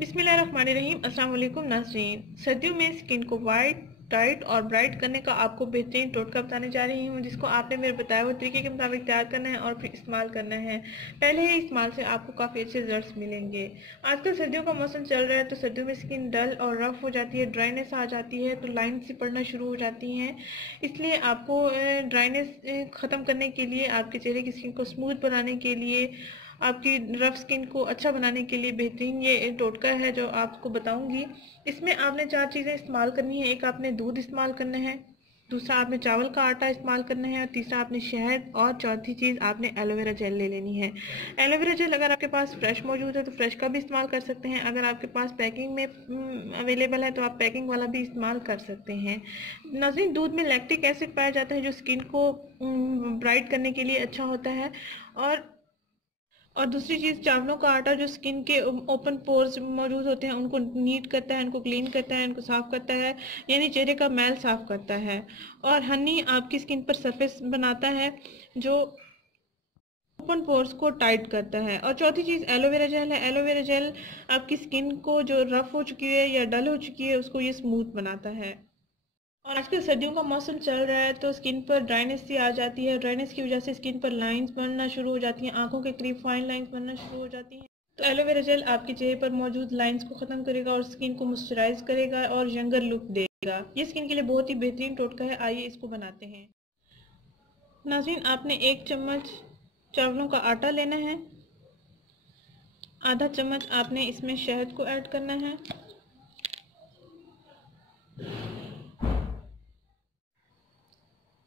बिस्मिल्लाहिर्रहमानिर्रहीम। अस्सलाम वालेकुम नाज़रीन। सर्दियों में स्किन को वाइट, टाइट और ब्राइट करने का आपको बेहतरीन टोटका बताने जा रही हूँ, जिसको आपने मेरे बताए हुए तरीके के मुताबिक तैयार करना है और फिर इस्तेमाल करना है। पहले ही इस्तेमाल से आपको काफ़ी अच्छे रिजल्ट्स मिलेंगे। आजकल सर्दियों का मौसम चल रहा है, तो सर्दियों में स्किन डल और रफ हो जाती है, ड्राइनेस आ जाती है, तो लाइन सी पड़ना शुरू हो जाती हैं। इसलिए आपको ड्राइनेस ख़त्म करने के लिए, आपके चेहरे की स्किन को स्मूथ बनाने के लिए, आपकी रफ स्किन को अच्छा बनाने के लिए बेहतरीन ये टोटका है जो आपको बताऊंगी। इसमें आपने 4 चीज़ें इस्तेमाल करनी है। एक आपने दूध इस्तेमाल करना है, दूसरा आपने चावल का आटा इस्तेमाल करना है, और तीसरा आपने शहद, और चौथी चीज़ आपने एलोवेरा जेल ले लेनी है। एलोवेरा जेल अगर आपके पास फ्रेश मौजूद है तो फ्रेश का भी इस्तेमाल कर सकते हैं। अगर आपके पास पैकिंग में अवेलेबल है तो आप पैकिंग वाला भी इस्तेमाल कर सकते हैं। नाज़रीन, दूध में लैक्टिक एसिड पाया जाता है जो स्किन को ब्राइट करने के लिए अच्छा होता है। और दूसरी चीज़, चावलों का आटा जो स्किन के ओपन पोर्स मौजूद होते हैं उनको नीट करता है, उनको क्लीन करता है, उनको साफ़ करता है, यानी चेहरे का मैल साफ़ करता है। और हनी आपकी स्किन पर सरफेस बनाता है जो ओपन पोर्स को टाइट करता है। और चौथी चीज़ एलोवेरा जेल है। एलोवेरा जेल आपकी स्किन को जो रफ़ हो चुकी है या डल हो चुकी है उसको ये स्मूथ बनाता है। और आजकल सर्दियों का मौसम चल रहा है तो स्किन पर ड्राइनेस सी आ जाती है। ड्राइनेस की वजह से स्किन पर लाइंस बनना शुरू हो जाती हैं, आंखों के करीब फाइन लाइंस बनना शुरू हो जाती हैं। तो एलोवेरा जेल आपके चेहरे पर मौजूद लाइंस को ख़त्म करेगा और स्किन को मॉइस्चराइज करेगा और यंगर लुक देगा। ये स्किन के लिए बहुत ही बेहतरीन टोटका है। आइए इसको बनाते हैं। नाज़रीन, आपने 1 चम्मच चावलों का आटा लेना है। आधा चम्मच आपने इसमें शहद को ऐड करना है।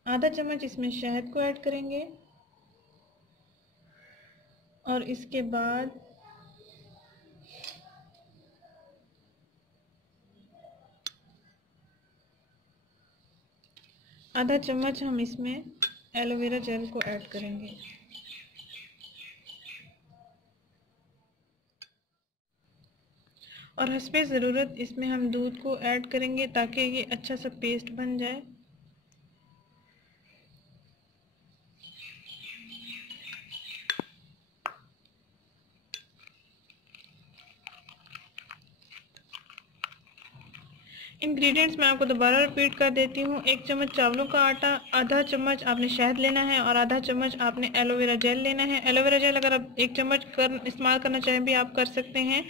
आधा चम्मच इसमें शहद को ऐड करेंगे और इसके बाद आधा चम्मच हम इसमें एलोवेरा जेल को ऐड करेंगे। और हस्बे ज़रूरत इसमें हम दूध को ऐड करेंगे ताकि ये अच्छा सा पेस्ट बन जाए। इंग्रेडिएंट्स मैं आपको दोबारा रिपीट कर देती हूँ। 1 चम्मच चावलों का आटा, आधा चम्मच आपने शहद लेना है और आधा चम्मच आपने एलोवेरा जेल लेना है। एलोवेरा जेल अगर आप 1 चम्मच इस्तेमाल करना चाहें भी आप कर सकते हैं।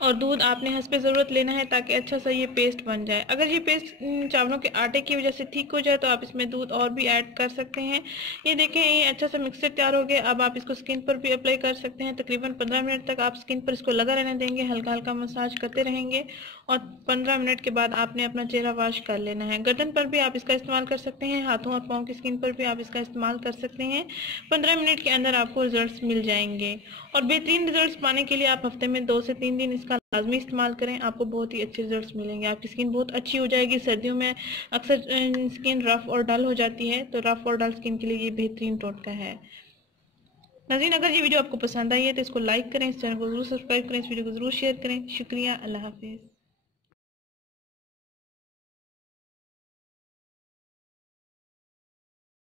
और दूध आपने हस्बे ज़रूरत लेना है ताकि अच्छा सा ये पेस्ट बन जाए। अगर ये पेस्ट चावलों के आटे की वजह से ठीक हो जाए तो आप इसमें दूध और भी ऐड कर सकते हैं। ये देखें, ये अच्छा सा मिक्सचर तैयार हो गया। अब आप इसको स्किन पर भी अप्लाई कर सकते हैं। तकरीबन 15 मिनट तक आप स्किन पर इसको लगा रहने देंगे, हल्का हल्का मसाज करते रहेंगे और 15 मिनट के बाद आपने अपना चेहरा वॉश कर लेना है। गर्दन पर भी आप इसका इस्तेमाल कर सकते हैं, हाथों और पाँव की स्किन पर भी आप इसका इस्तेमाल कर सकते हैं। 15 मिनट के अंदर आपको रिजल्ट्स मिल जाएंगे। और बेहतरीन रिजल्ट्स पाने के लिए आप हफ्ते में 2 से 3 दिन इसका लाजमी इस्तेमाल करें, आपको बहुत ही अच्छे रिजल्ट्स मिलेंगे। आपकी स्किन बहुत अच्छी हो जाएगी। सर्दियों में अक्सर स्किन रफ और डल हो जाती है, तो रफ और डल स्किन के लिए ये बेहतरीन टोटका है। नाज़रीन, अगर ये वीडियो आपको पसंद आई है तो इसको लाइक करें, इस चैनल को जरूर सब्सक्राइब करें, इस वीडियो को जरूर शेयर करें। शुक्रिया। अल्लाह हाफिज़।